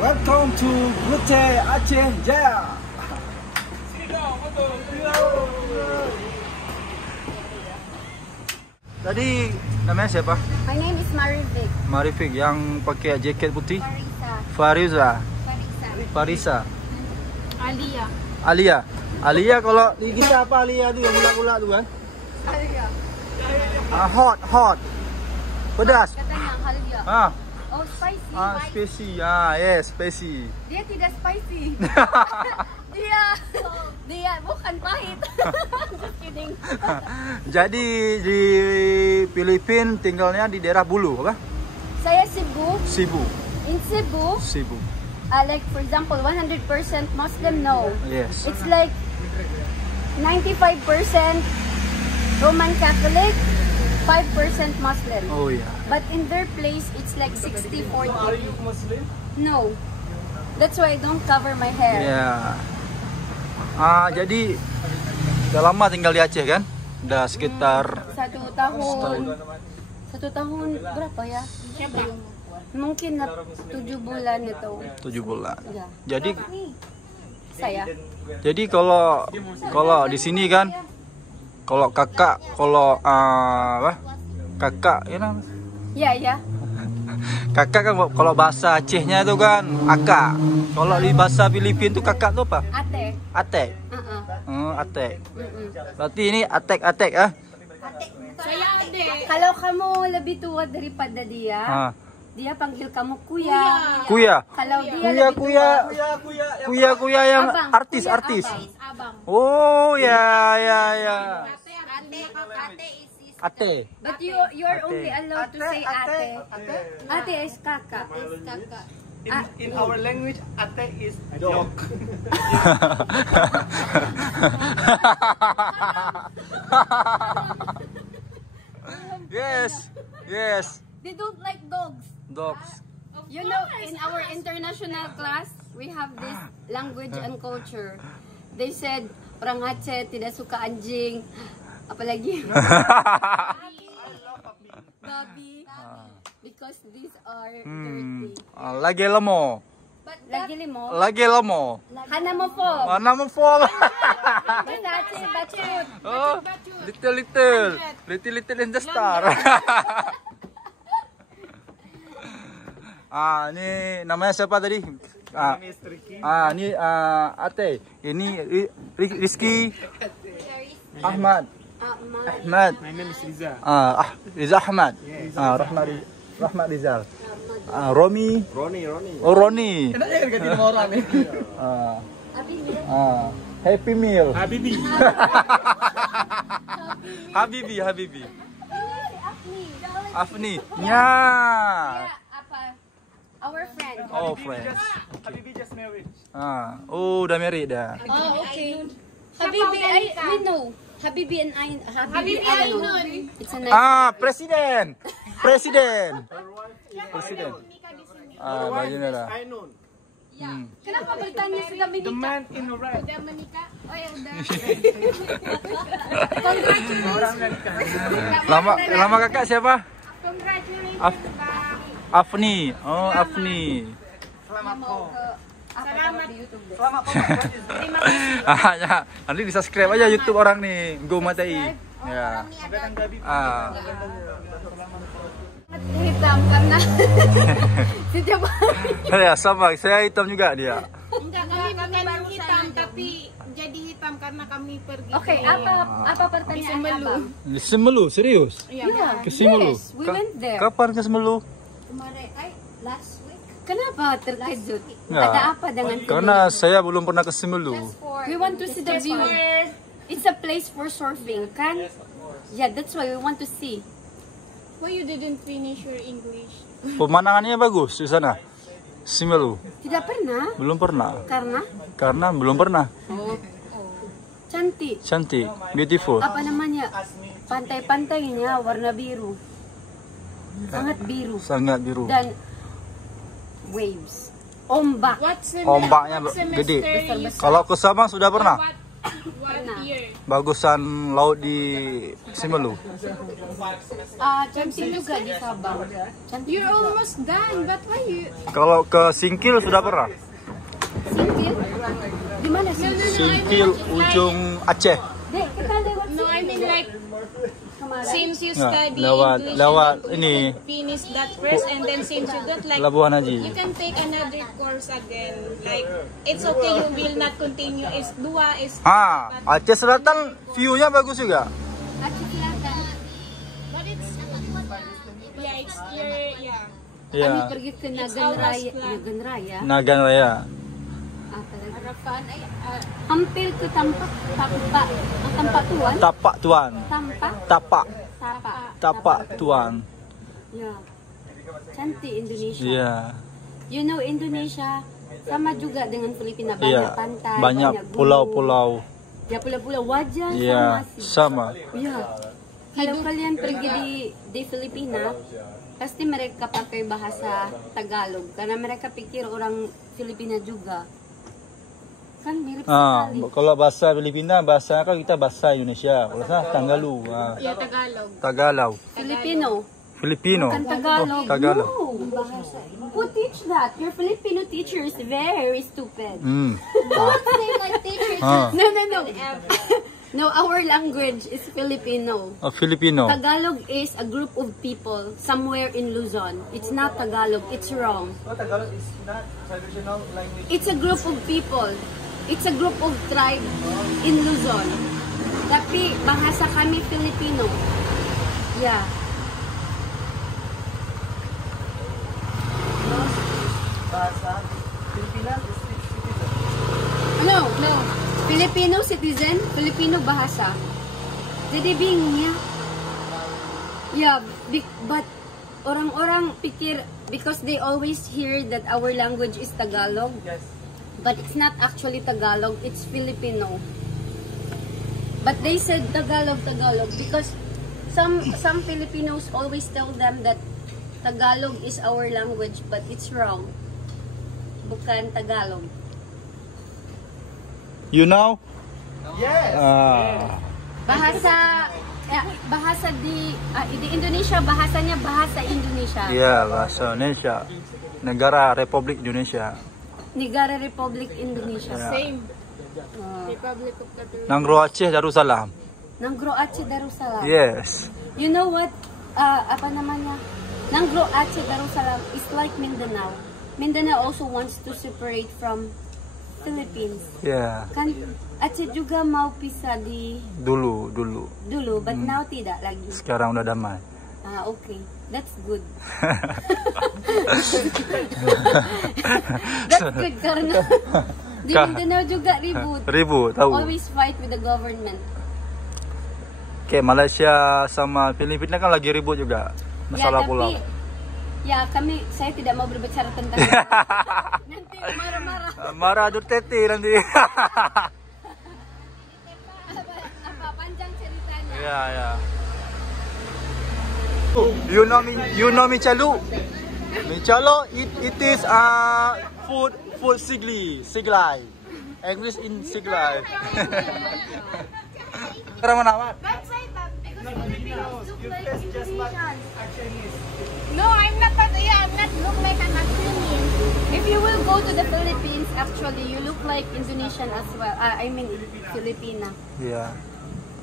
Welcome to Kuta Aceh Jaya. Tadi namanya siapa? My name is Marivik. Marifik yang pakai jaket putih. Farisa. Farisa. Alia. Alia. Alia kalau di kita apa Alia tu yang gula-gula tu kan? Alia. Hot. Pedas. Katanya Alia. Oh, spicy. Spicy. Yes, spicy. Dia tidak spicy. dia bukan pahit. Just kidding. Jadi di Filipina tinggalnya di daerah Bulu, apa? Saya Cebu. Cebu. In Cebu. Like for example, 100% Muslim, no. Yes. It's like 95% Roman Catholic, 5% Muslim. Oh yeah. But in their place, it's like 60-40. Are you Muslim? No. That's why I don't cover my hair. Yeah. Jadi udah lama tinggal di Aceh kan? Udah sekitar 1 tahun. 1 tahun berapa ya? Mungkin 7 bulan itu. 7 bulan. Ya. Jadi Saya. kalau di sini kan, kalau kakak, kakak, ya kan? Ya. Kakak kan kalau bahasa Acehnya itu kan akak. Kalau di bahasa Filipina itu kakak itu apa? Ate. Atek. Atek. Berarti ini atek ah? Saya Ade. Kalau kamu lebih tua daripada dia, dia panggil kamu Kuya. Kuya. Kalau dia lebih tua, Kuya yang Abang. artis. Abang. Oh ya. Ate. But you're only allowed to say ate. Ate is kakak. In our language, ate is dog. Yes. They don't like dogs. Dogs. You know, in our international class, we have this language and culture. They said, orang Aceh tidak suka anjing. Apalagi? Babi. Because these are dirty. Lagi lemo. Lagi limo. Hanamophobe. Hanamophobe. Bahasa Aceh, bacut. Oh, little in the star. Ini namanya siapa tadi? Ini Ate. Ini Rizky Ahmad. My name is Riza. Riza Ahmad. Rahmat Rizal. Romi. Oh, Roni. Kenapa ganti nama orang nih? Happy Meal. Habibi. Habibi. Afni. Our friend. Oh, friends. Habibi just married. Udah married dah. Oh, okay. Habibi, we know. Habibi and I know. It's a nice Presiden. Bajunya lah. Kenapa bertanya sudah menikah? The man in the right. Udah menikah? Oh ya udah. Lama kakak siapa? Congratulations. Afni. Oh, Afni. Selamat di YouTube deh. Ya. Nanti di subscribe aja YouTube orang nih. Go Matai. Ya. Hitam karena setiap hari. Ya sama, saya hitam juga dia. Enggak, kami bukan hitam, tapi jadi hitam karena kami pergi. Oke, apa pertanyaan abang? Di Semelu, serius? Iya. Ke Semelu? Yes, we went there. Kapan ke Semelu? Kemarin, last week. Kenapa terkejut? Ya, Ada apa dengan karena saya belum pernah ke Semelu. We want to see the view. It's a place for surfing, kan? Yeah, that's why we want to see. Why you didn't finish your English? Pemandangannya bagus di sana. Semelu. Tidak pernah? Belum pernah. Karena Belum pernah. cantik. Beautiful. Apa namanya? Pantai-pantainya warna biru. Sangat biru. Dan waves. Ombak. What semester? Ombaknya gede. Kalau ke Sabang sudah pernah? What year? Bagusan laut di Simelu. Cantik juga di Sabang. Cantik. You're almost done, but why you? Kalau ke Singkil sudah pernah? Singkil? Di mana sih? Singkil ujung Aceh. Dek, kita lewat No, I mean like kemarin. since you Nah, study lewat- English, lewat and ini. finish that first, and then since you got like Labuan you Haji. can take another course again. Like it's okay, you will not continue. Is dua is. Aceh Selatan view-nya bagus juga. Aceh Selatan. But it's yeah, it's your yeah. Ya, Kami pergi ke Nagan our Raya. plan. Nagan Raya. Nagan Raya. Apa lagi? Arafan ay Hampir ke Tampak. Tampak Tuan. Tapak Tuan. Tampak. Tapak. Tapak. Tapak Tuan. Ya. Cantik Indonesia. Ya. You know Indonesia sama juga dengan Filipina, banyak Ya. pantai, Banyak gunung. pulau-pulau. Ya, pulau-pulau wajah sama Ya, sih. sama. Ya. Kalau kalian pergi di Filipina, pasti mereka pakai bahasa Tagalog karena mereka pikir orang Filipina juga. Kan mirip sekali. Kalau bahasa Filipina, bahasa kan kita bahasa Indonesia. Kalau saya Tanggalu. yeah, Tagalog. Tagalaw. Filipino. Filipino. Bukan Tagalog. Oh, Tagalog. No. Bahasa. Who teach that? Your Filipino teacher is very stupid. Say like teachers. No, no, no. No, our language is Filipino. Filipino. Tagalog is a group of people somewhere in Luzon. It's not Tagalog. It's wrong. Tagalog is not traditional language. It's a group of people. It's a group of tribe in Luzon. Tapi bahasa kami Filipino. Yeah. Bahasa Pilipinas is citizen. No, no. Filipino citizen, Filipino bahasa. Jadi bingung ya. Yeah, but orang-orang pikir because they always hear that our language is Tagalog. Yes. But it's not actually Tagalog, it's Filipino. But they said Tagalog because some Filipinos always tell them that Tagalog is our language, but it's wrong. Bukan Tagalog. You know? Yes. Bahasa di Indonesia, bahasanya bahasa Indonesia. Ya, bahasa Indonesia. Negara Republik Indonesia. Negara Republik Indonesia. Ya. Same. Republic of Catalan. Nanggro Aceh Darussalam. Nanggro Aceh Darussalam. Yes. You know what? Apa namanya? Nanggro Aceh Darussalam is like Mindanao. Mindanao also wants to separate from Philippines. Ya. Kan Aceh juga mau pisah di Dulu. but now tidak lagi. Sekarang udah damai. Okay. That's good. That's good karena di Mindanao juga ribut. Ribut, tahu. Always fight with the government. Oke, Malaysia sama Filipina kan lagi ribut juga. Masalah pulau. Ya, saya tidak mau berbicara tentang itu. Nanti marah-marah. Marah Duterte nanti. Apa panjang ceritanya? Ya. You know Michalu? Michalu, it is food siglai. English in siglai. Sekarang mana, Mak? Don't say that because Filipinos look You like taste just like Indonesians. Chinese. No, I'm not. I'm not look like an Afghanian. If you will go to the Philippines, actually, you look like Indonesian as well. I mean, Filipina. Ya.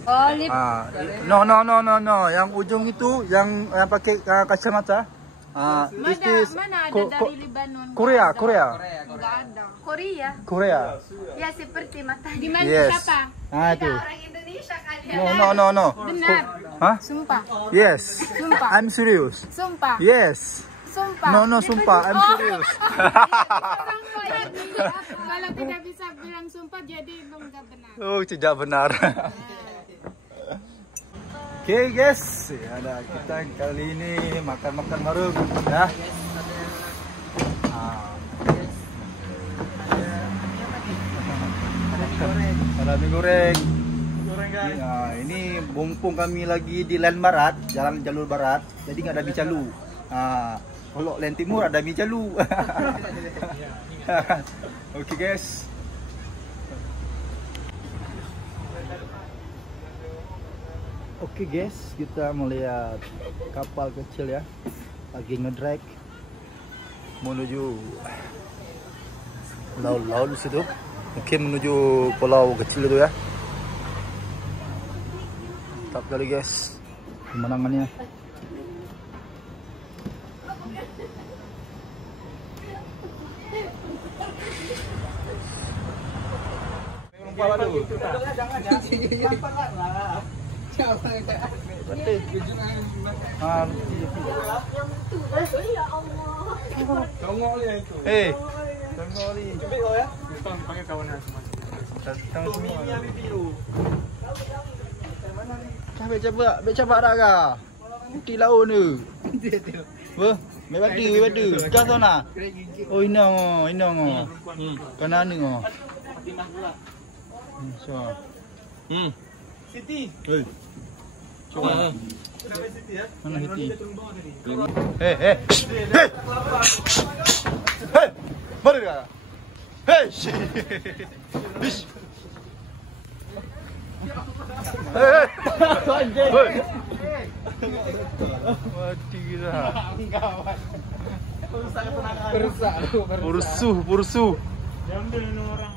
Oh, No. Yang ujung itu yang pakai kacamata. Mana ada dari Lebanon? Korea. Enggak ada. Korea. Ya, seperti mata. Di mana Yes. siapa? Itu. Orang Indonesia kan. No. Benar. Hah? Sumpah. Yes. Sumpah. I'm serious. Sumpah. Yes. Sumpah. No, sumpah. I'm serious. Kalau tidak bisa bilang sumpah jadi enggak benar. Oh, tidak benar. Oke, guys. Ada kita kali ini makan bareng ya. Salami goreng. Guys. Nah, ini bumpung kami lagi di Len Barat, jalan jalur barat. Jadi nggak ada mie calu. Kalau Len Timur ada mie calu. Oke, guys. Oke guys, kita melihat kapal kecil ya, lagi ngedrag menuju laut-laut di situ. Mungkin menuju pulau kecil itu ya. Mantap kali guys, pemandangannya. Jangan Hei, cubit kau ya. Panggil kawan semua. Cabak dah ke? Di laut ni. Wah, batu. Kau sana. Oh, inang. Kanan ni oh. So. Siti. Hei. Coba. Mana Siti? Hei. Mari dah. Hei. Bish. Hei. Mati kita. Perusuh. Yang dia orang.